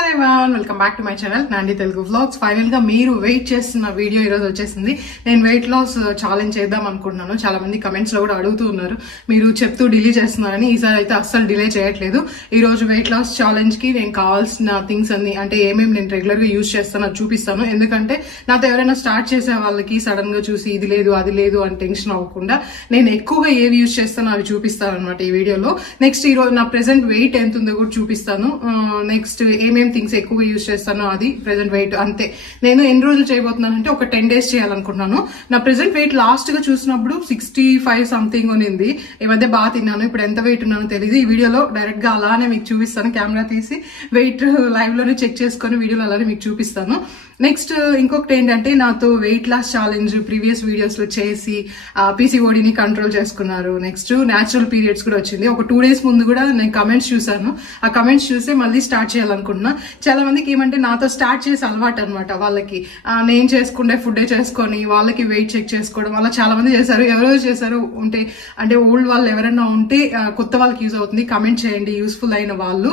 Hello everyone, welcome back to my channel Nandi Telugu vlogs. Final గా మీరు wait చేస్తున్న video ఈరోజు వచ్చేసింది. నేను వెయిట్ లాస్ ఛాలెంజ్ చేద్దాం అనుకుంటున్నాను. చాలా మంది కమెంట్స్ లో కూడా అడుగుతూ ఉన్నారు, మీరు చెప్తూ డిలే చేస్తున్నారని. ఈసారి అయితే అస్సలు డిలే చేయట్లేదు. ఈ రోజు వెయిట్ లాస్ ఛాలెంజ్ కి నేను కావాల్సిన థింగ్స్ అన్ని, అంటే ఏమేమి నేను రెగ్యులర్ గా యూజ్ చేస్తానో అది చూపిస్తాను. ఎందుకంటే నాతో ఎవరైనా స్టార్ట్ చేసే వాళ్ళకి సడన్ గా చూసి ఇది లేదు అది లేదు అని టెన్షన్ అవ్వకుండా నేను ఎక్కువగా ఏవి యూజ్ చేస్తానో అవి చూపిస్తాను అనమాట ఈ వీడియోలో. నెక్స్ట్ ఈ రోజు నా ప్రెసెంట్ వెయిట్ ఎంత ఉందో కూడా చూపిస్తాను. నెక్స్ట్ ఏమేమి థింగ్స్ ఎక్కువగా యూజ్ చేస్తాను అది ప్రెసెంట్ వెయిట్ అంతే. నేను ఎన్ని రోజులు చేయబోతున్నాను అంటే ఒక 10 days చేయాలనుకుంటున్నాను. నా ప్రెసెంట్ వెయిట్ లాస్ట్ గా చూసినప్పుడు 65 సంథింగ్ ఉన్నింది. ఈ మధ్య బాగా తిన్నాను. ఇప్పుడు ఎంత వెయిట్ ఉన్నానో తెలియదు. ఈ వీడియోలో డైరెక్ట్ గా అలానే మీకు చూపిస్తాను. కెమెరా తీసి వెయిట్ లైవ్ లోనే చెక్ చేసుకుని వీడియోలో అలానే మీకు చూపిస్తాను. నెక్స్ట్ ఇంకొకటి ఏంటంటే, నాతో weight loss challenge previous videos లో చేసి పీసీఓడిని కంట్రోల్ చేసుకున్నారు. నెక్స్ట్ న్యాచురల్ పీరియడ్స్ కూడా వచ్చింది. ఒక 2 days ముందు కూడా నేను కమెంట్స్ చూసాను. ఆ కమెంట్స్ చూసి మళ్ళీ స్టార్ట్ చేయాలనుకుంటున్నా. చాలా మందికి ఏమంటే నాతో స్టార్ట్ చేసి అలవాటు అనమాట. వాళ్ళకి నేను చేసుకుంటే ఫుడ్ చేసుకొని వాళ్ళకి వెయిట్ చెక్ చేసుకోవడం అలా చాలా మంది చేశారు. ఎవరెవరు చేశారు ఉంటే, అంటే ఓల్డ్ వాళ్ళు ఎవరైనా ఉంటే కొత్త వాళ్ళకి యూజ్ అవుతుంది, కమెంట్ చేయండి యూస్ఫుల్ అయిన వాళ్ళు.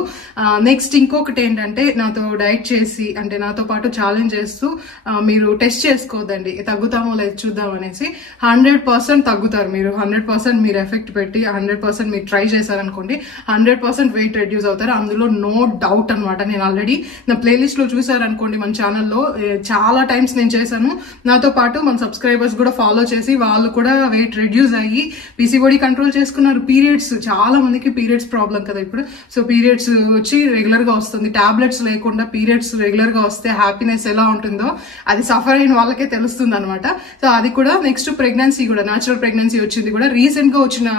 నెక్స్ట్ ఇంకొకటి ఏంటంటే, నాతో డైట్ చేసి అంటే నాతో పాటు ఛాలెంజ్ చేస్తూ మీరు టెస్ట్ చేసుకోవద్దండి, తగ్గుతామో లేదు చూద్దాం అనేసి. 100% తగ్గుతారు మీరు. 100% మీరు ఎఫెక్ట్ పెట్టి 100% మీరు ట్రై చేశారనుకోండి, 100% వెయిట్ రెడ్యూస్ అవుతారు. అందులో నో డౌట్ అనమాట. నేను ఆల్రెడీ నా ప్లేలిస్ట్ లో చూసారనుకోండి, మన ఛానల్లో చాలా టైమ్స్ నేను చేశాను. నాతో పాటు మన సబ్స్క్రైబర్స్ కూడా ఫాలో చేసి వాళ్ళు కూడా వెయిట్ రెడ్యూస్ అయ్యి పీసీఓడి కంట్రోల్ చేసుకున్నారు. పీరియడ్స్, చాలా మందికి పీరియడ్స్ ప్రాబ్లం కదా ఇప్పుడు. సో పీరియడ్స్ వచ్చి రెగ్యులర్ గా వస్తుంది. టాబ్లెట్స్ లేకుండా పీరియడ్స్ రెగ్యులర్ గా వస్తే హ్యాపీనెస్ ఎలా ఉంటుందో అది సఫర్ అయిన వాళ్ళకే తెలుస్తుంది అనమాట. సో అది కూడా. నెక్స్ట్ ప్రెగ్నెన్సీ కూడా, న్యాచురల్ ప్రెగ్నెన్సీ వచ్చింది కూడా. రీసెంట్ గా వచ్చిన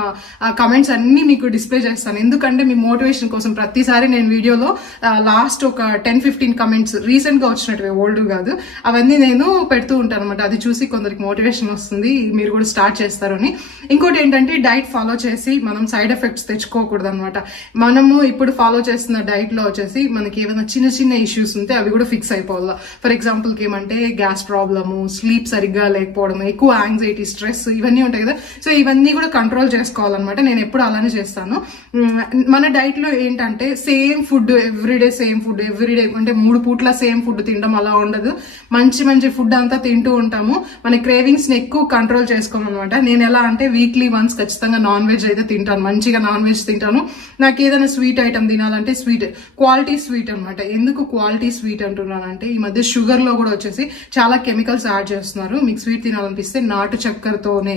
కమెంట్స్ అన్ని మీకు డిస్ప్లే చేస్తాను. ఎందుకంటే మీ మోటివేషన్ కోసం ప్రతిసారి నేను వీడియోలో లాస్ట్ ఒక 10-15 కమెంట్స్ రీసెంట్ గా వచ్చినట్టు, ఓల్డ్ కాదు, అవన్నీ నేను పెడుతూ ఉంటాను అనమాట. అది చూసి కొందరికి మోటివేషన్ వస్తుంది, మీరు కూడా స్టార్ట్ చేస్తారని. ఇంకోటి ఏంటంటే, డైట్ ఫాలో చేసి మనం సైడ్ ఎఫెక్ట్స్ తెచ్చుకోకూడదు అనమాట. మనము ఇప్పుడు ఫాలో చేస్తున్న డైట్ లో వచ్చేసి మనకి ఏమైనా చిన్న చిన్న ఇష్యూస్ ఉంటే అవి కూడా ఫిక్స్ అయిపోవాలి. ఫర్ ఎగ్జాంపుల్ కి ఏమంటే గ్యాస్ ప్రాబ్లము, స్లీప్ సరిగ్గా లేకపోవడం, ఎక్కువ యాంగ్జైటీ, స్ట్రెస్ ఇవన్నీ ఉంటాయి కదా. సో ఇవన్నీ కూడా కంట్రోల్ చేసుకోవాలన్నమాట. నేను ఎప్పుడు అలానే చేస్తాను. మన డైట్ లో ఏంటంటే same food everyday, same food everyday, అంటే 3 పూట్ల సేమ్ ఫుడ్ తినడం అలా ఉండదు. మంచి మంచి ఫుడ్ అంతా తింటూ ఉంటాము. మన క్రేవింగ్స్ ని ఎక్కువ కంట్రోల్ చేసుకోమన్నమాట. నేను ఎలా అంటే వీక్లీ వన్స్ ఖచ్చితంగా నాన్ వెజ్ అయితే తింటాను. మంచిగా నాన్ వెజ్ తింటాను. నాకు ఏదైనా స్వీట్ ఐటమ్ తినాలంటే స్వీట్, క్వాలిటీ స్వీట్ అనమాట. ఎందుకు క్వాలిటీ స్వీట్ అంటున్నానంటే, ఈ మధ్య షుగర్ లో కూడా వచ్చేసి చాలా కెమికల్స్ యాడ్ చేస్తున్నారు. మీకు స్వీట్ తినాలనిపిస్తే నాటు చక్కెరతోనే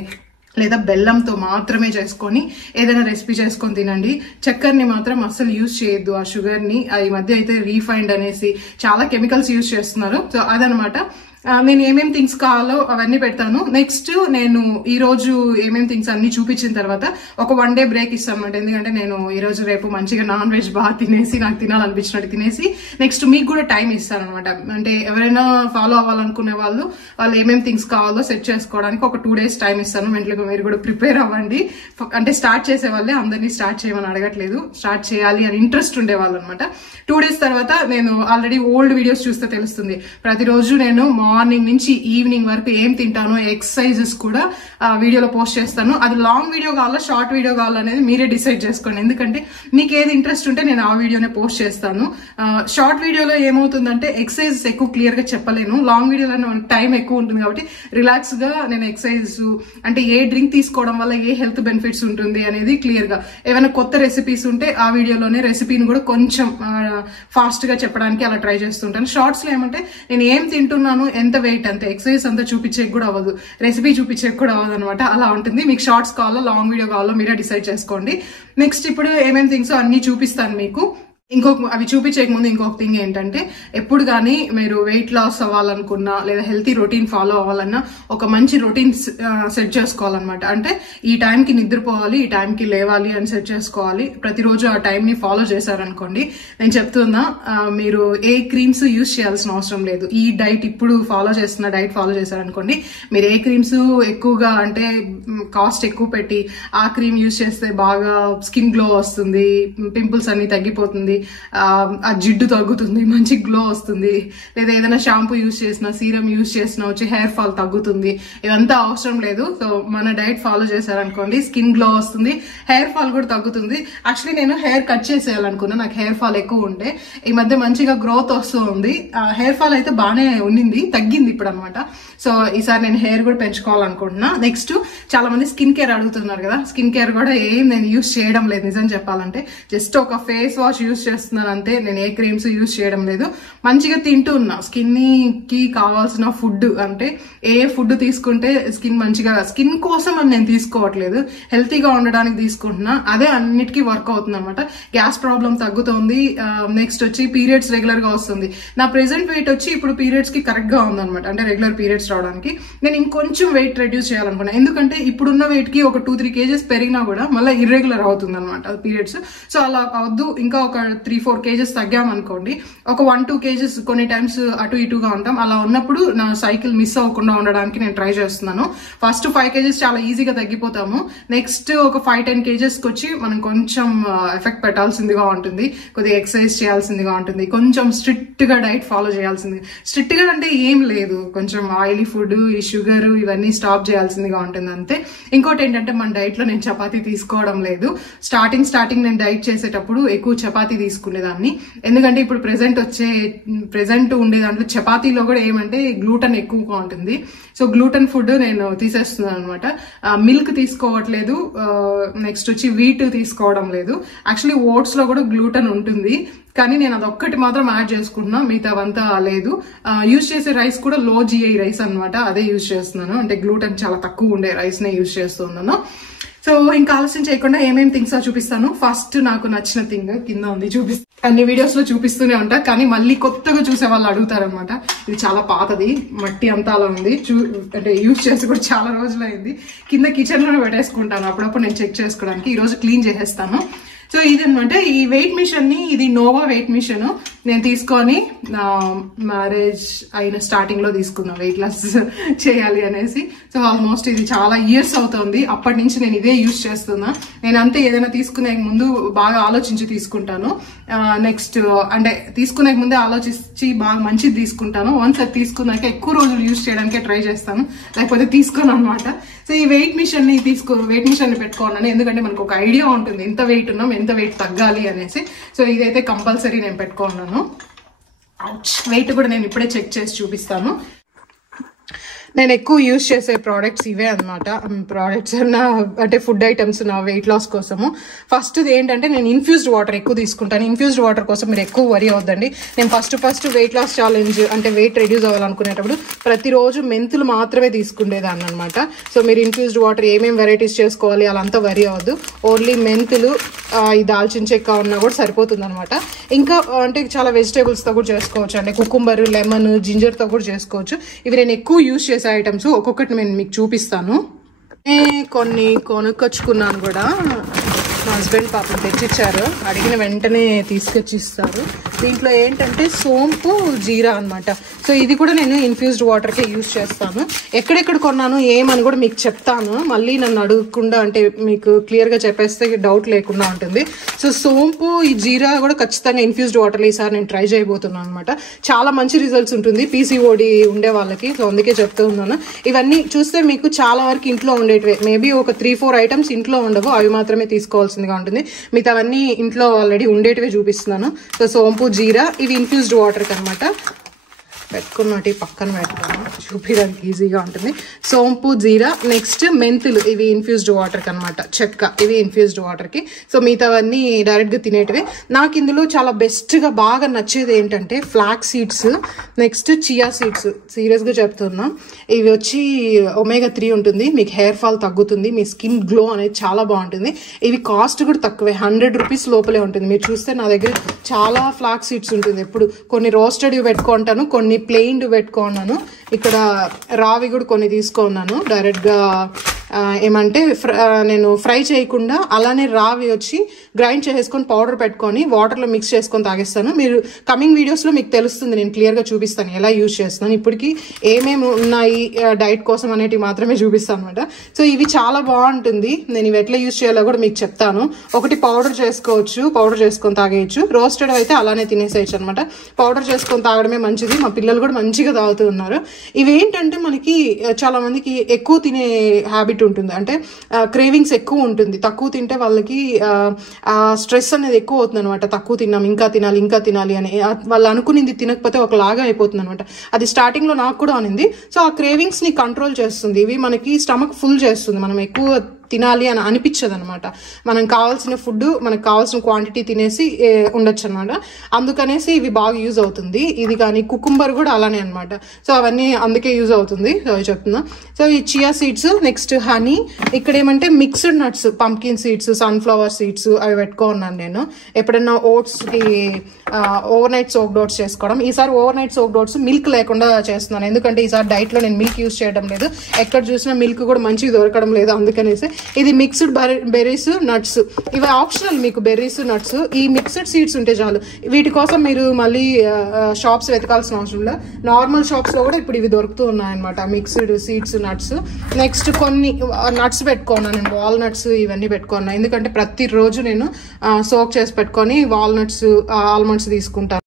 లేదా బెల్లంతో మాత్రమే చేసుకొని ఏదైనా రెసిపీ చేసుకొని తినండి. చక్కెరని మాత్రం అస్సలు యూజ్ చేయొద్దు, ఆ షుగర్ ని. ఈ మధ్య అయితే రీఫైండ్ అనేసి చాలా కెమికల్స్ యూజ్ చేస్తున్నారు. సో అదనమాట. నేను ఏమేమి థింగ్స్ కావాలో అవన్నీ పెడతాను. నెక్స్ట్ నేను ఈ రోజు ఏమేమి థింగ్స్ అన్ని చూపించిన తర్వాత ఒక 1 day బ్రేక్ ఇస్తాను అనమాట. ఎందుకంటే నేను ఈ రోజు రేపు మంచిగా నాన్ వెజ్ బాగా తినేసి, నాకు తినాలనిపించినట్టు తినేసి నెక్స్ట్ మీకు కూడా టైం ఇస్తాను అనమాట. అంటే ఎవరైనా ఫాలో అవ్వాలనుకునే వాళ్ళు ఏమేమి థింగ్స్ కావాలో సెట్ చేసుకోవడానికి ఒక 2 days టైం ఇస్తాను. వెంటనే మీరు కూడా ప్రిపేర్ అవ్వండి. అంటే స్టార్ట్ చేసే వాళ్ళే, అందరినీ స్టార్ట్ చేయమని అడగట్లేదు, స్టార్ట్ చేయాలి అని ఇంట్రెస్ట్ ఉండేవాళ్ళు అనమాట. 2 days తర్వాత నేను ఆల్రెడీ ఓల్డ్ వీడియోస్ చూస్తే తెలుస్తుంది. ప్రతిరోజు నేను మార్నింగ్ నుంచి ఈవినింగ్ వరకు ఏం తింటాను, ఎక్సర్సైజెస్ కూడా వీడియోలో పోస్ట్ చేస్తాను. అది లాంగ్ వీడియో కావాలా షార్ట్ వీడియో కావాలనేది మీరే డిసైడ్ చేసుకోండి. ఎందుకంటే మీకు ఏది ఇంట్రెస్ట్ ఉంటే నేను ఆ వీడియోనే పోస్ట్ చేస్తాను. షార్ట్ వీడియోలో ఏమవుతుందంటే ఎక్సర్సైజెస్ ఎక్కువ క్లియర్ గా చెప్పలేను. లాంగ్ వీడియోలో టైం ఎక్కువ ఉంటుంది కాబట్టి రిలాక్స్ గా నేను ఎక్సర్సైజ్, అంటే ఏ డ్రింక్ తీసుకోవడం వల్ల ఏ హెల్త్ బెనిఫిట్స్ ఉంటుంది అనేది క్లియర్ గా, ఏమైనా కొత్త రెసిపీస్ ఉంటే ఆ వీడియోలోనే రెసిపీని కూడా కొంచెం ఫాస్ట్ గా చెప్పడానికి అలా ట్రై చేస్తుంటాను. షార్ట్స్ లో ఏమంటే నేను ఏం తింటున్నాను, ఎంత వెయిట్, అంతే, ఎక్సర్సైజ్ అంతా చూపించేకి కూడా అవ్వదు, రెసిపీ చూపించేకి కూడా అవ్వదు అనమాట. అలా ఉంటుంది. మీకు షార్ట్స్ కావాలో లాంగ్ వీడియో కావాలో మీరే డిసైడ్ చేసుకోండి. నెక్స్ట్ ఇప్పుడు ఏమేమి థింగ్స్ అన్ని చూపిస్తాను మీకు. అవి చూపించే ముందు ఇంకొక థింగ్ ఏంటంటే, ఎప్పుడు కానీ మీరు వెయిట్ లాస్ అవ్వాలనుకున్నా లేదా హెల్తీ రొటీన్ ఫాలో అవ్వాలన్నా ఒక మంచి రొటీన్ సెట్ చేసుకోవాలన్నమాట. అంటే ఈ టైంకి నిద్రపోవాలి, ఈ టైంకి లేవాలి అని సెట్ చేసుకోవాలి. ప్రతిరోజు ఆ టైంని ఫాలో చేశారనుకోండి, నేను చెప్తున్నా, మీరు ఏ క్రీమ్స్ యూజ్ చేయాల్సిన అవసరం లేదు. ఈ డైట్ ఇప్పుడు ఫాలో చేస్తున్న డైట్ ఫాలో చేశారనుకోండి, మీరు ఏ క్రీమ్స్ ఎక్కువగా, అంటే కాస్ట్ ఎక్కువ పెట్టి ఆ క్రీమ్ యూజ్ చేస్తే బాగా స్కిన్ గ్లో వస్తుంది, పింపుల్స్ అన్ని తగ్గిపోతుంది, ఆ జిడ్డు తగ్గుతుంది, మంచి గ్లో వస్తుంది. లేదా ఏదైనా షాంపూ యూజ్ చేసినా, సీరం యూజ్ చేసినా వచ్చి హెయిర్ ఫాల్ తగ్గుతుంది. ఇదంతా అవసరం లేదు. సో మన డైట్ ఫాలో చేశారనుకోండి, స్కిన్ గ్లో వస్తుంది, హెయిర్ ఫాల్ కూడా తగ్గుతుంది. యాక్చువల్లీ నేను హెయిర్ కట్ చేసేయాలనుకున్నా, నాకు హెయిర్ ఫాల్ ఎక్కువ ఉంటే. ఈ మధ్య మంచిగా గ్రోత్ వస్తూ ఉంది. హెయిర్ ఫాల్ అయితే బాగానే ఉండింది, తగ్గింది ఇప్పుడు అనమాట. సో ఈసారి నేను హెయిర్ కూడా పెంచుకోవాలనుకుంటున్నా. నెక్స్ట్ చాలా మంది స్కిన్ కేర్ అడుగుతున్నారు కదా, స్కిన్ కేర్ కూడా ఏం నేను యూజ్ చేయడం లేదు. నిజం చెప్పాలంటే జస్ట్ ఒక ఫేస్ వాష్ యూజ్ చేస్తున్నాను అంతే. నేను ఏ క్రీమ్స్ యూజ్ చేయడం లేదు. మంచిగా తింటూ ఉన్నా. స్కిన్ కి కావాల్సిన ఫుడ్, అంటే ఏ ఫుడ్ తీసుకుంటే స్కిన్ మంచిగా, స్కిన్ కోసం అని నేను తీసుకోవట్లేదు, హెల్తీగా ఉండడానికి తీసుకుంటున్నా. అదే అన్నిటికీ వర్క్ అవుతుంది అనమాట. గ్యాస్ ప్రాబ్లం తగ్గుతుంది. నెక్స్ట్ వచ్చి పీరియడ్స్ రెగ్యులర్ గా వస్తుంది. నా ప్రెసెంట్ వెయిట్ వచ్చి ఇప్పుడు పీరియడ్స్ కి కరెక్ట్ గా ఉందన్నమాట. అంటే రెగ్యులర్ పీరియడ్స్ రావడానికి నేను ఇంకొంచెం వెయిట్ రెడ్యూస్ చేయాలనుకున్నా. ఎందుకంటే ఇప్పుడున్న వెయిట్ కి ఒక 2-3 kgs పెరిగినా కూడా మళ్ళీ ఇర్రెగ్యులర్ అవుతుంది అనమాట పీరియడ్స్. సో అలా అవద్దు. ఇంకా ఒక 3-4 kgs తగ్గామనుకోండి, ఒక 1-2 kgs కొన్ని టైమ్స్ అటు ఇటుగా ఉంటాం. అలా ఉన్నప్పుడు నా సైకిల్ మిస్ అవ్వకుండా ఉండడానికి నేను ట్రై చేస్తున్నాను. ఫస్ట్ 5 kgs చాలా ఈజీగా తగ్గిపోతాము. నెక్స్ట్ ఒక 5-10 kgs కి వచ్చి మనం కొంచెం ఎఫెక్ట్ పెట్టాల్సిందిగా ఉంటుంది, కొద్దిగా ఎక్సర్సైజ్ చేయాల్సిందిగా ఉంటుంది, కొంచెం స్ట్రిక్ట్ గా డైట్ ఫాలో చేయాల్సింది. స్ట్రిక్ట్ గా అంటే ఏం లేదు, కొంచెం ఆయిలీ ఫుడ్, ఈ షుగర్ ఇవన్నీ స్టాప్ చేయాల్సిందిగా ఉంటుంది అంతే. ఇంకోటి ఏంటంటే మన డైట్ లో నేను చపాతీ తీసుకోవడం లేదు. స్టార్టింగ్ నేను డైట్ చేసేటప్పుడు ఎక్కువ చపాతీ తీసుకునేదాన్ని. ఎందుకంటే ఇప్పుడు ప్రెసెంట్ ఉండే దాంట్లో చపాతీలో కూడా ఏమంటే గ్లూటన్ ఎక్కువగా ఉంటుంది. సో గ్లూటన్ ఫుడ్ నేను తీసేస్తున్నాను అనమాట. మిల్క్ తీసుకోవట్లేదు. నెక్స్ట్ వచ్చి వీట్ తీసుకోవడం లేదు. యాక్చువల్లీ ఓట్స్ లో కూడా గ్లూటన్ ఉంటుంది, కానీ నేను అదొక్కటి మాత్రం యాడ్ చేసుకుంటున్నా, మిగతావంతా లేదు. యూజ్ చేసే రైస్ కూడా లో GI రైస్ అనమాట, అదే యూజ్ చేస్తున్నాను. అంటే గ్లూటన్ చాలా తక్కువ ఉండే రైస్ నే యూజ్ చేస్తున్నాను. సో ఇంకా ఆలోచన చేయకుండా ఏమేమి థింగ్స్ చూపిస్తాను. ఫస్ట్ నాకు నచ్చిన థింగ్ కింద ఉంది, చూపిస్తాను. అన్ని వీడియోస్ లో చూపిస్తూనే ఉంటా, కానీ మళ్ళీ కొత్తగా చూసే వాళ్ళు అడుగుతారనమాట. ఇది చాలా పాతది, మట్టి అంతా అలా ఉంది. అంటే యూజ్ చేసి కూడా చాలా రోజులు అయింది. కింద కిచెన్ లోనే పెట్టేసుకుంటాను అప్పుడప్పుడు నేను చెక్ చేసుకోవడానికి. ఈ రోజు క్లీన్ చేసేస్తాను. సో ఇదనమాట ఈ వెయిట్ మిషన్ ని, ఇది నోవా వెయిట్ మిషన్. నేను తీసుకొని మ్యారేజ్ అయిన స్టార్టింగ్ లో తీసుకున్నా వెయిట్ లాస్ చేయాలి అనేసి. సో ఆల్మోస్ట్ ఇది చాలా ఇయర్స్ అవుతుంది. అప్పటి నుంచి నేను ఇదే యూజ్ చేస్తున్నా. నేను అంతే ఏదైనా తీసుకునే ముందు బాగా ఆలోచించి తీసుకుంటాను. నెక్స్ట్ అంటే తీసుకునే ముందే ఆలోచించి బాగా మంచిది తీసుకుంటాను. వన్స్ అది తీసుకున్నాక ఎక్కువ రోజులు యూజ్ చేయడానికే ట్రై చేస్తాను, లేకపోతే తీసుకోను అనమాట. సో ఈ వెయిట్ మిషన్ ని పెట్టుకోన్నాను, ఎందుకంటే మనకు ఒక ఐడియా ఉంటుంది ఎంత వెయిట్ ఉన్నాం, ఎంత వెయిట్ తగ్గాలి అనేసి. సో ఇదైతే కంపల్సరీ నేను పెట్టుకున్నాను. వెయిట్ కూడా నేను ఇప్పుడే చెక్ చేసి చూపిస్తాను. నేను ఎక్కువ యూజ్ చేసే ప్రోడక్ట్స్ ఇవే అనమాట. ప్రోడక్ట్స్ అంటే ఫుడ్ ఐటమ్స్ నా వెయిట్ లాస్ కోసము. ఫస్ట్ ఏంటంటే నేను ఇన్ఫ్యూజ్డ్ వాటర్ ఎక్కువ తీసుకుంటాను. ఇన్ఫ్యూజ్డ్ వాటర్ కోసం మీరు ఎక్కువ వరి అవద్దండి. నేను ఫస్ట్ వెయిట్ లాస్ ఛాలెంజ్ అంటే వెయిట్ రెడ్యూస్ అవ్వాలనుకునేటప్పుడు ప్రతిరోజు మెంతులు మాత్రమే తీసుకునేదాన్ని అనమాట. సో మీరు ఇన్ఫ్యూజ్డ్ వాటర్ ఏమేమి వెరైటీస్ చేసుకోవాలి అలా అంతా వరి అవ్వద్దు. ఓన్లీ మెంతులు, ఈ దాల్చిన చెక్క ఉన్నా కూడా సరిపోతుంది అనమాట. ఇంకా అంటే చాలా వెజిటేబుల్స్తో కూడా చేసుకోవచ్చు. అంటే కుకుంబర్, లెమన్, జింజర్తో కూడా చేసుకోవచ్చు. ఇవి నేను ఎక్కువ యూజ్ చేసే ఐటమ్స్. ఒక్కొక్కటి నేను మీకు చూపిస్తాను. కొన్ని కొనుక్కొచ్చుకున్నాను కూడా. మా హస్బెండ్ పాపం తెచ్చిచ్చారు, అడిగిన వెంటనే తీసుకొచ్చి ఇస్తారు. దీంట్లో ఏంటంటే సోంపు, జీరా అనమాట. సో ఇది కూడా నేను ఇన్ఫ్యూజ్డ్ వాటర్కే యూజ్ చేస్తాను. ఎక్కడెక్కడ కొన్నాను ఏమని కూడా మీకు చెప్తాను, మళ్ళీ నన్ను అడగకుండా అంటే మీకు క్లియర్గా చెప్పేస్తే డౌట్ లేకుండా ఉంటుంది. సో సోంపు, ఈ జీరా కూడా ఖచ్చితంగా ఇన్ఫ్యూజ్డ్ వాటర్లో ఈసారి నేను ట్రై చేయబోతున్నాను అనమాట. చాలా మంచి రిజల్ట్స్ ఉంటుంది PCOD ఉండే వాళ్ళకి. సో అందుకే చెప్తూ ఉన్నాను. ఇవన్నీ చూస్తే మీకు చాలా వరకు ఇంట్లో ఉండేటివే. మేబీ ఒక 3-4 ఐటమ్స్ ఇంట్లో ఉండవు, అవి మాత్రమే తీసుకోవాల్సిందిగా ఉంటుంది. మిగతావన్నీ ఇంట్లో ఆల్రెడీ ఉండేటివే చూపిస్తున్నాను. సో సోంపు, జీరా ఇవి ఇన్ఫ్యూజ్డ్ వాటర్కి అనమాట. పెట్టుకున్నట్టు పక్కన పెట్టుకోను, చూపించడానికి ఈజీగా ఉంటుంది. సోంపు, జీరా, నెక్స్ట్ మెంతులు, ఇవి ఇన్ఫ్యూజ్డ్ వాటర్కి అనమాట. చెక్క, ఇవి ఇన్ఫ్యూజ్డ్ వాటర్కి. సో మిగతావన్నీ డైరెక్ట్గా తినేటివి. నాకు ఇందులో చాలా బెస్ట్గా బాగా నచ్చేది ఏంటంటే flax seeds, next chia seeds. సీరియస్గా చెప్తున్నా, ఇవి వచ్చి omega-3 ఉంటుంది. మీకు హెయిర్ ఫాల్ తగ్గుతుంది, మీ స్కిన్ గ్లో అనేది చాలా బాగుంటుంది. ఇవి కాస్ట్ కూడా తక్కువే, 100 రూపీస్ లోపలే ఉంటుంది. మీరు చూస్తే నా దగ్గర చాలా ఫ్లాక్స్ సీడ్స్ ఉంటుంది. ఎప్పుడు కొన్ని రోస్టెడ్ పెట్టుకుంటాను, కొన్ని ప్లెయిన్ పెట్టుకున్నాను. ఇక్కడ రావి కూడా కొన్ని తీసుకున్నాను. డైరెక్ట్గా ఏమంటే నేను ఫ్రై చేయకుండా అలానే రావి వచ్చి గ్రైండ్ చేసుకొని పౌడర్ పెట్టుకొని వాటర్లో మిక్స్ చేసుకొని తాగేస్తాను. మీరు కమింగ్ వీడియోస్లో మీకు తెలుస్తుంది, నేను క్లియర్గా చూపిస్తాను ఎలా యూజ్ చేస్తున్నాను. ఇప్పటికి ఏమేమి ఉన్నాయి డైట్ కోసం అనేటివి మాత్రమే చూపిస్తాను అనమాట. సో ఇవి చాలా బాగుంటుంది, నేను ఇవి ఎట్లా యూజ్ చేయాలో కూడా మీకు చెప్తాను. ఒకటి పౌడర్ చేసుకోవచ్చు, పౌడర్ చేసుకొని తాగేయచ్చు. రోస్టెడ్ అయితే అలానే తినేసేయచ్చు అనమాట. పౌడర్ చేసుకొని తాగడమే మంచిది, మా పిల్లలు కూడా మంచిగా తాగుతూ ఉన్నారు. ఇవి ఏంటంటే మనకి చాలా మందికి ఎక్కువ తినే హ్యాబిట్ ఉంటుంది, అంటే క్రేవింగ్స్ ఎక్కువ ఉంటుంది. తక్కువ తింటే వాళ్ళకి స్ట్రెస్ అనేది ఎక్కువ అవుతుంది అనమాట. తక్కువ తిన్నాం, ఇంకా తినాలి ఇంకా తినాలి అని వాళ్ళు అనుకునింది తినకపోతే ఒకలాగా అయిపోతుంది అనమాట. అది స్టార్టింగ్ లో నాకు కూడా అనింది. సో ఆ క్రేవింగ్స్ ని కంట్రోల్ చేస్తుంది. ఇవి మనకి స్టమక్ ఫుల్ చేస్తుంది, మనం ఎక్కువ తినాలి అని అనిపించదు అనమాట. మనం కావాల్సిన ఫుడ్ మనకు కావాల్సిన క్వాంటిటీ తినేసి ఉండొచ్చు అనమాట. అందుకనేసి ఇవి బాగా యూజ్ అవుతుంది. ఇది కానీ కుకుంబర్ కూడా అలానే అనమాట. సో అవన్నీ అందుకే యూజ్ అవుతుంది. సో అవి చెప్తున్నా. సో ఈ చియా సీడ్స్, నెక్స్ట్ హనీ, ఇక్కడ ఏమంటే mixed nuts, pumpkin seeds, sunflower seeds అవి పెట్టుకున్నాను నేను. ఎప్పుడైనా ఓట్స్కి ఓవర్ నైట్ సోక్డ్ ఓట్స్ చేసుకోవడం. ఈసారి overnight soaked oats milk లేకుండా చేస్తున్నాను, ఎందుకంటే ఈసారి డైట్లో నేను మిల్క్ యూజ్ చేయడం లేదు. ఎక్కడ చూసినా మిల్క్ కూడా మంచిగా దొరకడం లేదు, అందుకనేసి ఇది మిక్స్డ్ బెర్రీస్ నట్స్. ఇవి ఆప్షనల్, మీకు బెర్రీస్ నట్స్. ఈ మిక్స్డ్ సీడ్స్ ఉంటే చాలు. వీటి కోసం మీరు మళ్ళీ షాప్స్ వెతకాల్సిన అవసరం లేదు, నార్మల్ షాప్స్ లో కూడా ఇప్పుడు ఇవి దొరుకుతూ ఉన్నాయన్నమాట, మిక్స్డ్ సీడ్స్ నట్స్. నెక్స్ట్ కొన్ని నట్స్ పెట్టుకున్నాను నేను, వాల్నట్స్ ఇవన్నీ పెట్టుకున్నాను, ఎందుకంటే ప్రతిరోజు నేను సోక్ చేసి పెట్టుకొని వాల్నట్స్ ఆల్మండ్స్ తీసుకుంటాను.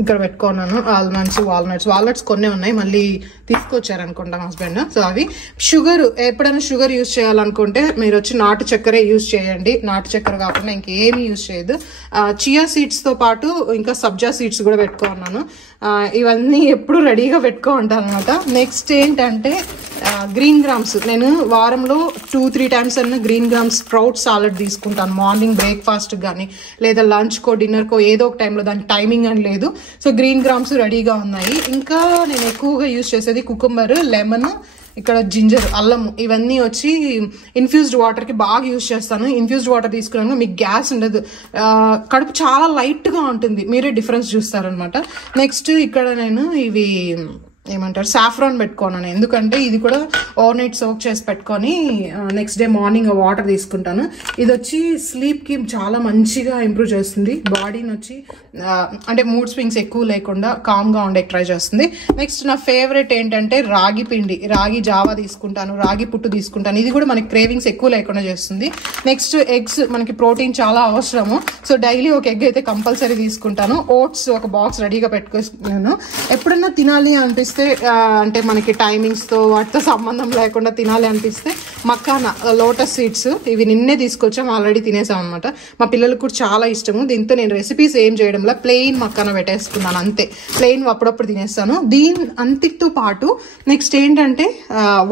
ఇక్కడ పెట్టుకున్నాను ఆల్మండ్స్, వాల్నట్స్ కొన్ని ఉన్నాయి, మళ్ళీ తీసుకొచ్చారు అనుకుంటా హస్బెండ్. సో అవి షుగర్, ఎప్పుడైనా షుగర్ యూజ్ చేయాలనుకుంటే మీరు వచ్చి నాటు చక్కెర యూజ్ చేయండి. నాటు చక్కెర కాకుండా ఇంకేమీ యూజ్ చేయదు. చియా సీడ్స్ తో పాటు ఇంకా సబ్జా సీడ్స్ కూడా పెట్టుకున్నాను. ఇవన్నీ ఎప్పుడు రెడీగా పెట్టుకుంటాను అనమాట. నెక్స్ట్ ఏంటంటే గ్రీన్ గ్రామ్స్. నేను వారంలో 2-3 టైమ్స్ అన్న గ్రీన్ గ్రామ్స్ స్ప్రౌట్ సాలడ్ తీసుకుంటాను, మార్నింగ్ బ్రేక్ఫాస్ట్ కానీ లేదా లంచ్కో డిన్నర్కో ఏదో ఒక టైంలో, దానికి టైమింగ్ అని లేదు. సో గ్రీన్ గ్రామ్స్ రెడీగా ఉన్నాయి. ఇంకా నేను ఎక్కువగా యూజ్ చేసేది కుకుంబర్, లెమన్, ఇక్కడ జింజర్, అల్లము, ఇవన్నీ వచ్చి ఇన్ఫ్యూజ్డ్ వాటర్కి బాగా యూజ్ చేస్తాను. ఇన్ఫ్యూజ్డ్ వాటర్ తీసుకున్నాను, మీకు గ్యాస్ ఉండదు, కడుపు చాలా లైట్గా ఉంటుంది, మీరే డిఫరెన్స్ చూస్తారనమాట. నెక్స్ట్ ఇక్కడ నేను ఇవి ఏమంటారు సాఫ్రాన్ పెట్టుకున్నాను, ఎందుకంటే ఇది కూడా ఓవర్ నైట్ సోక్ చేసి పెట్టుకొని నెక్స్ట్ డే మార్నింగ్ వాటర్ తీసుకుంటాను. ఇది వచ్చి స్లీప్కి చాలా మంచిగా ఇంప్రూవ్ చేస్తుంది, బాడీని వచ్చి అంటే మూడ్ స్వింగ్స్ ఎక్కువ లేకుండా కామ్గా ఉండే ట్రై చేస్తుంది. నెక్స్ట్ నా ఫేవరెట్ ఏంటంటే రాగి పిండి, రాగి జావా తీసుకుంటాను, రాగి పుట్టు తీసుకుంటాను. ఇది కూడా మనకి క్రేవింగ్స్ ఎక్కువ లేకుండా చేస్తుంది. నెక్స్ట్ ఎగ్స్, మనకి ప్రోటీన్ చాలా అవసరము, సో డైలీ ఒక ఎగ్ అయితే కంపల్సరీ తీసుకుంటాను. ఓట్స్ ఒక బాక్స్ రెడీగా పెట్టుకున్నాను. ఎప్పుడన్నా తినాలి అనిపిస్తే, అంటే మనకి టైమింగ్స్ తో వాటితో సంబంధం లేకుండా తినాలి అనిపిస్తే మక్కానా, లోటస్ సీడ్స్, ఇవి నిన్నే తీసుకొచ్చాం, ఆల్రెడీ తినేసాం అనమాట. మా పిల్లలకు కూడా చాలా ఇష్టము. దీంతో నేను రెసిపీస్ ఏం చేయడంలో ప్లెయిన్ మక్కానా పెట్టేసుకున్నాను, అంతే. ప్లెయిన్ అప్పుడప్పుడు తినేస్తాను. అంతితో పాటు నెక్స్ట్ ఏంటంటే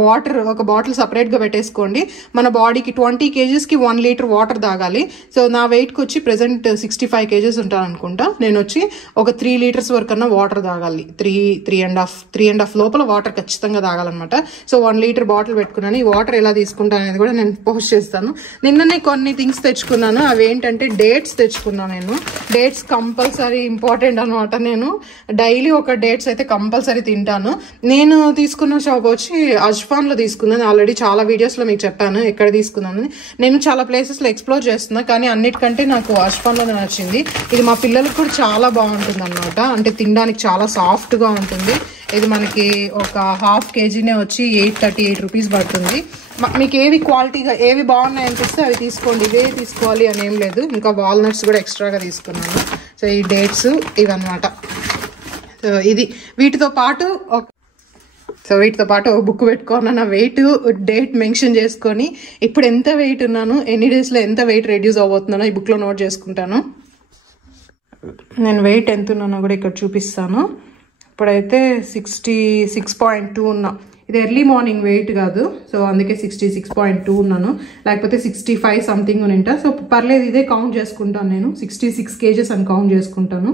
వాటర్ ఒక బాటిల్ సపరేట్ గా పెట్టేసుకోండి. మన బాడీకి 20 kgsకి 1 లీటర్ వాటర్ తాగాలి. సో నా వెయిట్కి వచ్చి ప్రెసెంట్ 65 kgs ఉంటాను అనుకుంటా. నేను వచ్చి ఒక 3 లీటర్స్ వరకు అన్నా వాటర్ తాగాలి. 3.5 లోపల వాటర్ ఖచ్చితంగా తాగాలన్నమాట. సో 1 లీటర్ బాటిల్ పెట్టుకున్నాను. ఈ వాటర్ ఎలా తీసుకుంటాను అనేది కూడా నేను పోస్ట్ చేస్తాను. నిన్ననే కొన్ని థింగ్స్ తెచ్చుకున్నాను, అవి ఏంటంటే డేట్స్ తెచ్చుకున్నాను నేను. డేట్స్ కంపల్సరీ ఇంపార్టెంట్ అనమాట. నేను డైలీ ఒక డేట్స్ అయితే కంపల్సరీ తింటాను. నేను తీసుకున్న షాప్ వచ్చి అజ్ఫాన్ లో తీసుకున్నాను, ఆల్రెడీ చాలా వీడియోస్ లో మీకు చెప్పాను ఎక్కడ తీసుకున్నాను. నేను చాలా ప్లేసెస్ లో ఎక్స్ప్లోర్ చేస్తున్నా, కానీ అన్నిటికంటే నాకు అజ్ఫాన్ లో నచ్చింది. ఇది మా పిల్లలకు కూడా చాలా బాగుంటుంది అనమాట, అంటే తినడానికి చాలా సాఫ్ట్ గా ఉంటుంది. ఇది మనకి ఒక 1/2 kgనే వచ్చి 838 రూపీస్ పడుతుంది. మీకు ఏవి క్వాలిటీగా ఏవి బాగున్నాయి అనిపిస్తే అవి తీసుకోండి, ఇవే తీసుకోవాలి అని ఏం లేదు. ఇంకా వాల్నట్స్ కూడా ఎక్స్ట్రాగా తీసుకున్నాను. సో ఈ డేట్స్ ఇవన్నమాట. సో ఇది వీటితో పాటు ఒక బుక్ పెట్టుకున్నాను, నా వెయిట్ డేట్ మెన్షన్ చేసుకొని ఇప్పుడు ఎంత వెయిట్ ఉన్నాను, ఎన్ని డేస్లో ఎంత వెయిట్ రెడ్యూస్ అవబోతున్నానో ఈ బుక్లో నోట్ చేసుకుంటాను. నేను వెయిట్ ఎంత ఉన్నానో కూడా ఇక్కడ చూపిస్తాను. ఇప్పుడైతే 66.2 ఉన్నా. ఇది ఎర్లీ మార్నింగ్ వెయిట్ కాదు, సో అందుకే 66.2 ఉన్నాను, లేకపోతే 65 సంథింగ్ ఉంటా. సో పర్లేదు, ఇదే కౌంట్ చేసుకుంటాను నేను, 66 kgs అని కౌంట్ చేసుకుంటాను.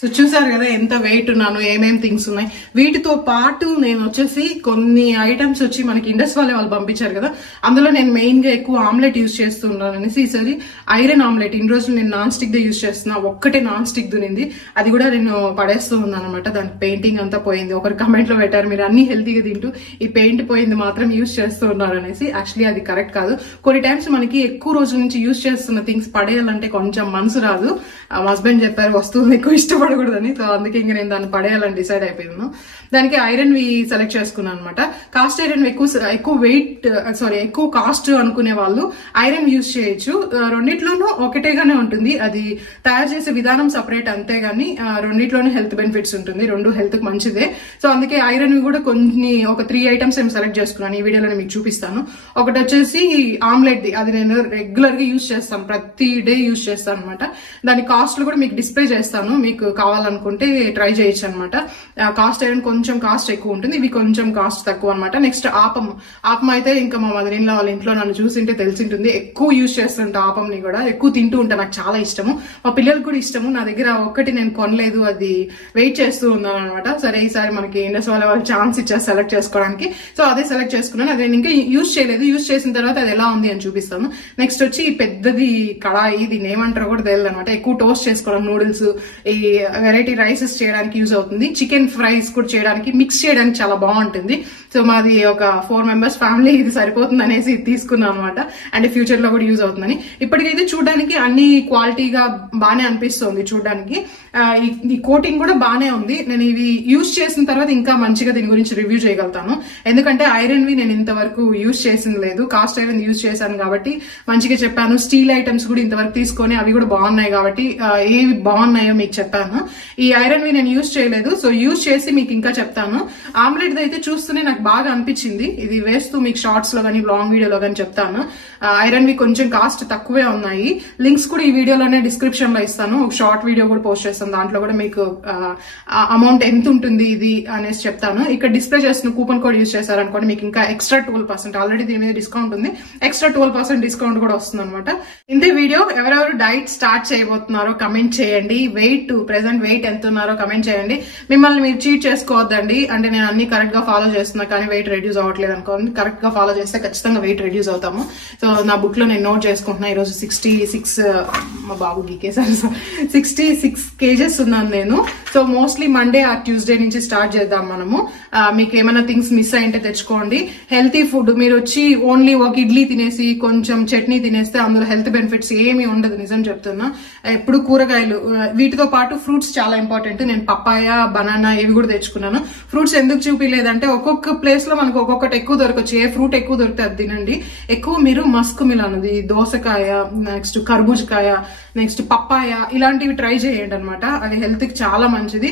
సో చూసారు కదా ఎంత వెయిట్ ఉన్నాను, ఏమేం థింగ్స్ ఉన్నాయి. వీటితో పాటు నేను వచ్చేసి కొన్ని ఐటమ్స్ వచ్చి మనకి ఇండస్ వాళ్ళు పంపించారు కదా, అందులో నేను మెయిన్ గా ఎక్కువ ఆమ్లెట్ యూజ్ చేస్తున్నాను అనేసి ఈసారి ఐరన్ ఆమ్లెట్. ఇన్ని రోజులు నేను నాన్ స్టిక్ దే యూజ్ చేస్తున్నా, ఒక్కటే నాన్ స్టిక్ దునింది, అది కూడా నేను పడేస్తూ ఉన్నాను అనమాట. దానికి పెయింటింగ్ అంతా పోయింది. ఒకరు కమెంట్ లో పెట్టారు మీరు అన్ని హెల్తీగా తింటూ ఈ పెయింట్ పోయింది మాత్రం యూజ్ చేస్తూ ఉన్నారు అనేసి. యాక్చువల్లీ అది కరెక్ట్ కాదు. కొన్ని టైమ్స్ మనకి ఎక్కువ రోజుల నుంచి యూజ్ చేస్తున్న థింగ్స్ పడేయాలంటే కొంచెం మనసు రాదు. మా హస్బెండ్ చెప్పారు వస్తువులు ఎక్కువ ఇష్టపడకూడదని, సో అందుకే ఇంక నేను దాన్ని పడేయాలని డిసైడ్ అయిపోయాను. దానికి ఐరన్ వి సెలెక్ట్ చేసుకున్నాను అనమాట. కాస్ట్ ఐరన్ ఎక్కువ వెయిట్ ఎక్కువ కాస్ట్ అనుకునే వాళ్ళు ఐరన్ యూజ్ చేయొచ్చు. రెండిట్లోనూ ఒకటేగానే ఉంటుంది, అది తయారు చేసే విధానం సపరేట్, అంతేగాని రెండిట్లోనూ హెల్త్ బెనిఫిట్స్ ఉంటుంది, రెండు హెల్త్ కి మంచిదే. సో అందుకే ఐరన్ కూడా ఒక 3 ఐటమ్స్ ఏమి సెలెక్ట్ చేసుకున్నాను, ఈ వీడియోలో మీకు చూపిస్తాను. ఒకటి వచ్చేసి ఆమ్లెట్ ది, అది నేను రెగ్యులర్ గా యూజ్ చేస్తాను, ప్రతి డే యూజ్ చేస్తాను అనమాట. దాని కాస్ట్లు కూడా మీకు డిస్ప్లే చేస్తాను, మీకు కావాలనుకుంటే ట్రై చేయొచ్చు అనమాట. కాస్ట్ ఐరన్ కొంచెం కాస్ట్ ఎక్కువ ఉంటుంది, ఇవి కొంచెం కాస్ట్ తక్కువ అనమాట. నెక్స్ట్ ఆపం అయితే ఇంకా మా మదర్ ఇన్ లా వాళ్ళ ఇంట్లో నన్ను చూసింటే తెలిసింటుంది, ఎక్కువ యూజ్ చేస్తుంటా ఆపంని కూడా, ఎక్కువ తింటూ ఉంటా, నాకు చాలా ఇష్టము, మా పిల్లలకు కూడా ఇష్టము. నా దగ్గర ఒక్కటి నేను కొనలేదు, అది వెయిట్ చేస్తూ ఉన్నాను అనమాట. సరే ఈసారి మనకి ఇండస్ వాళ్ళు ఛాన్స్ ఇచ్చారు సెలెక్ట్ చేసుకోవడానికి, సో అదే సెలెక్ట్ చేసుకున్నాను. అది నేను ఇంకా యూజ్ చేయలేదు, యూజ్ చేసిన తర్వాత అది ఎలా ఉంది అని చూపిస్తాను. నెక్స్ట్ వచ్చి పెద్దది కడాయి, దీన్ని ఏమంటారో కూడా తెలియదు అనమాట. ఎక్కువ టోస్ట్ చేసుకోవడం, నూడిల్స్, ఈ వెరైటీ రైసెస్ చేయడానికి యూజ్ అవుతుంది. చికెన్ ఫ్రైస్ కూడా చేయడానికి, మిక్స్ చేయడానికి చాలా బాగుంటుంది. సో మాది ఒక 4 members ఫ్యామిలీ, ఇది సరిపోతుంది అనేసి తీసుకున్నాం అనమాట. అండ్ ఫ్యూచర్ లో కూడా యూజ్ అవుతుందని. ఇప్పటికైతే చూడడానికి అన్ని క్వాలిటీగా బానే అనిపిస్తుంది చూడడానికి. ఈ కోటింగ్ కూడా బానే ఉంది. నేను ఇవి యూజ్ చేసిన తర్వాత ఇంకా మంచిగా దీని గురించి రివ్యూ చేయగలుగుతాను, ఎందుకంటే ఐరన్ వి నేను ఇంతవరకు యూజ్ చేసింది లేదు, కాస్ట్ ఐరన్ యూజ్ చేశాను కాబట్టి మంచిగా చెప్పాను. స్టీల్ ఐటమ్స్ కూడా ఇంతవరకు తీసుకొని అవి కూడా బాగున్నాయి కాబట్టి ఏవి బాగున్నాయో మీకు చెప్పాను. ఈ ఐరన్ వి నేను యూజ్ చేయలేదు, సో యూజ్ చేసి మీకు ఇంకా చెప్తాను. ఆమ్లెట్ అయితే చూస్తూనే నాకు బాగా అనిపించింది, ఇది వేస్తూ మీకు షార్ట్స్ లో కానీ లాంగ్ వీడియోలో కానీ చెప్తాను. ఐరన్ వి కొంచెం కాస్ట్ తక్కువే ఉన్నాయి. లింక్స్ కూడా ఈ వీడియోలోనే డిస్క్రిప్షన్ లో ఇస్తాను, ఒక షార్ట్ వీడియో కూడా పోస్ట్ చేస్తాను, దాంట్లో కూడా మీకు అమౌంట్ ఎంత ఉంటుంది ఇది అనేసి చెప్తాను. ఇక్కడ డిస్ప్లే చేస్తున్న కూపన్ కోడ్ యూజ్ చేశారనుకోండి మీకు ఇంకా ఎక్స్ట్రా 12%, ఆల్రెడీ దీని మీద డిస్కౌంట్ ఉంది, ఎక్స్ట్రా 12% డిస్కౌంట్ కూడా వస్తుంది అనమాట. ఇంతే వీడియో. ఎవరెవరు డైట్ స్టార్ట్ చేయబోతున్నారో కమెంట్ చేయండి, ప్రెసెంట్ వెయిట్ ఎంత ఉన్నారో కమెంట్ చేయండి. మిమ్మల్ని మీరు చీట్ చేసుకోవద్దండి, అంటే నేను అన్ని కరెక్ట్ గా ఫాలో చేస్తున్నా కానీ వెయిట్ రెడ్యూస్ అవ్వట్లేదు అనుకోండి. కరెక్ట్ గా ఫాలో చేస్తే ఖచ్చితంగా వెయిట్ రెడ్యూస్ అవుతాము. సో నా బుక్ లో నేను నోట్ చేసుకుంటున్నా, ఈరోజు 66 మా బాబు గీకేసారు 66 kgs ఉన్నాను నేను. So mostly Monday or Tuesday నుంచి స్టార్ట్ చేద్దాం మనము. మీకు ఏమైనా థింగ్స్ మిస్ అయింటే తెచ్చుకోండి. హెల్తీ ఫుడ్, మీరు వచ్చి ఓన్లీ ఒక ఇడ్లీ తినేసి కొంచెం చట్నీ తినేస్తే అందులో హెల్త్ బెనిఫిట్స్ ఏమీ ఉండదు, నిజం చెప్తున్నా. ఎప్పుడు కూరగాయలు, వీటితో పాటు ఫ్రూట్స్ చాలా ఇంపార్టెంట్. నేను పప్పాయ, బనానా ఇవి కూడా తెచ్చుకున్నాను. ఫ్రూట్స్ ఎందుకు చూపించలేదంటే ఒక్కొక్క ప్లేస్ లో మనకు ఒక్కొక్కటి ఎక్కువ దొరకచ్చు, ఏ ఫ్రూట్ ఎక్కువ దొరికితే అది తినండి. ఎక్కువ మీరు మస్క్ మిలాన్, దోసకాయ, నెక్స్ట్ కర్బూజకాయ, నెక్స్ట్ పప్పాయ, ఇలాంటివి ట్రై చేయండి అనమాట. అది హెల్త్ కి చాలా మంచిది.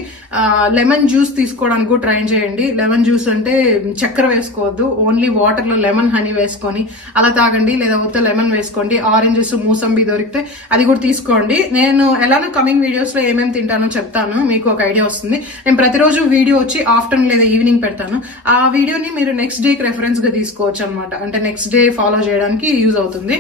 లెమన్ జ్యూస్ తీసుకోవడానికి కూడా ట్రై చేయండి. లెమన్ జ్యూస్ అంటే చక్కెర వేసుకోవద్దు, ఓన్లీ వాటర్ లో లెమన్ హనీ వేసుకొని అలా తాగండి, లేదా ఉత్త లెమన్ వేసుకోండి. ఆరెంజెస్, మూసంబి దొరికితే అది కూడా తీసుకోండి. నేను ఎలానో కమింగ్ వీడియోస్ లో ఏమేమి తింటానో చెప్తాను, మీకు ఒక ఐడియా వస్తుంది. నేను ప్రతిరోజు వీడియో వచ్చి ఆఫ్టర్నూన్ లేదా ఈవినింగ్ పెడతాను. ఆ వీడియోని మీరు నెక్స్ట్ డే కి రెఫరెన్స్ గా తీసుకోవచ్చు అనమాట, అంటే నెక్స్ట్ డే ఫాలో చేయడానికి యూజ్ అవుతుంది.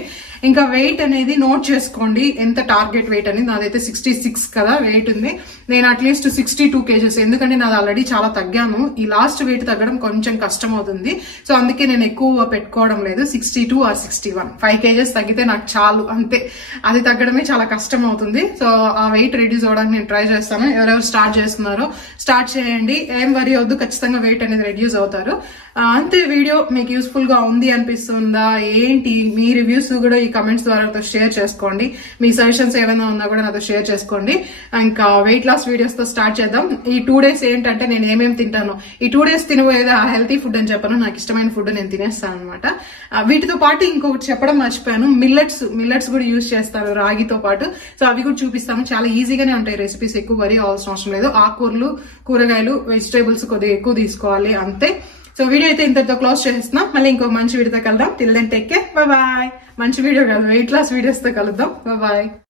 ఇంకా వెయిట్ అనేది నోట్ చేసుకోండి, ఎంత టార్గెట్ వెయిట్ అనేది. నాదైతే 66 కదా వెయిట్ ఉంది, నేను అట్లీస్ట్ 62 kgs, ఎందుకంటే నాది ఆల్రెడీ చాలా తగ్గాను. ఈ లాస్ట్ వెయిట్ తగ్గడం కొంచెం కష్టం అవుతుంది, సో అందుకే నేను ఎక్కువ పెట్టుకోవడం లేదు. 62 or 61, 5 kgs తగ్గితే నాకు చాలు, అంతే. అది తగ్గడమే చాలా కష్టం అవుతుంది. సో ఆ వెయిట్ రెడ్యూస్ అవడానికి నేను ట్రై చేస్తాను. ఎవరెవరు స్టార్ట్ చేస్తున్నారో స్టార్ట్ చేయండి, ఏం వరి అవద్దు, ఖచ్చితంగా వెయిట్ అనేది రెడ్యూస్ అవుతారు. అంతే. వీడియో మీకు యూస్ఫుల్ గా ఉంది అనిపిస్తుందా ఏంటి, మీ రివ్యూస్ కూడా ఈ కమెంట్స్ ద్వారా షేర్ చేసుకోండి. మీ సజెషన్స్ ఏమైనా ఉన్నా కూడా నాతో షేర్ చేసుకోండి. ఇంకా వెయిట్ లాస్ వీడియోస్ తో స్టార్ట్ చేద్దాం. ఈ 2 days ఏంటంటే నేను ఏమేమి తింటాను, ఈ 2 days తినబోయేది హెల్తీ ఫుడ్ అని చెప్పను, నాకు ఇష్టమైన ఫుడ్ నేను తినేస్తాను అనమాట. వీటితో పాటు ఇంకొకటి చెప్పడం మర్చిపోయాను, మిల్లెట్స్ కూడా యూజ్ చేస్తారు రాగితో పాటు. సో అవి కూడా చూపిస్తాను, చాలా ఈజీగానే ఉంటాయి రెసిపీస్, ఎక్కువ వరి అవ్వాల్సిన అవసరం లేదు. ఆకుకూరలు, కూరగాయలు, వెజిటేబుల్స్ కొద్దిగా ఎక్కువ తీసుకోవాలి, అంతే. సో వీడియో అయితే ఇంతటితో క్లోజ్ చేస్తున్నాం. మళ్ళీ ఇంకొక మంచి వీడియోతో కలుద్దాం. Till then take care, bye bye. మంచి వీడియో కాదు, వెయిట్ లాస్ వీడియోస్ తో కలుద్దాం. Bye bye.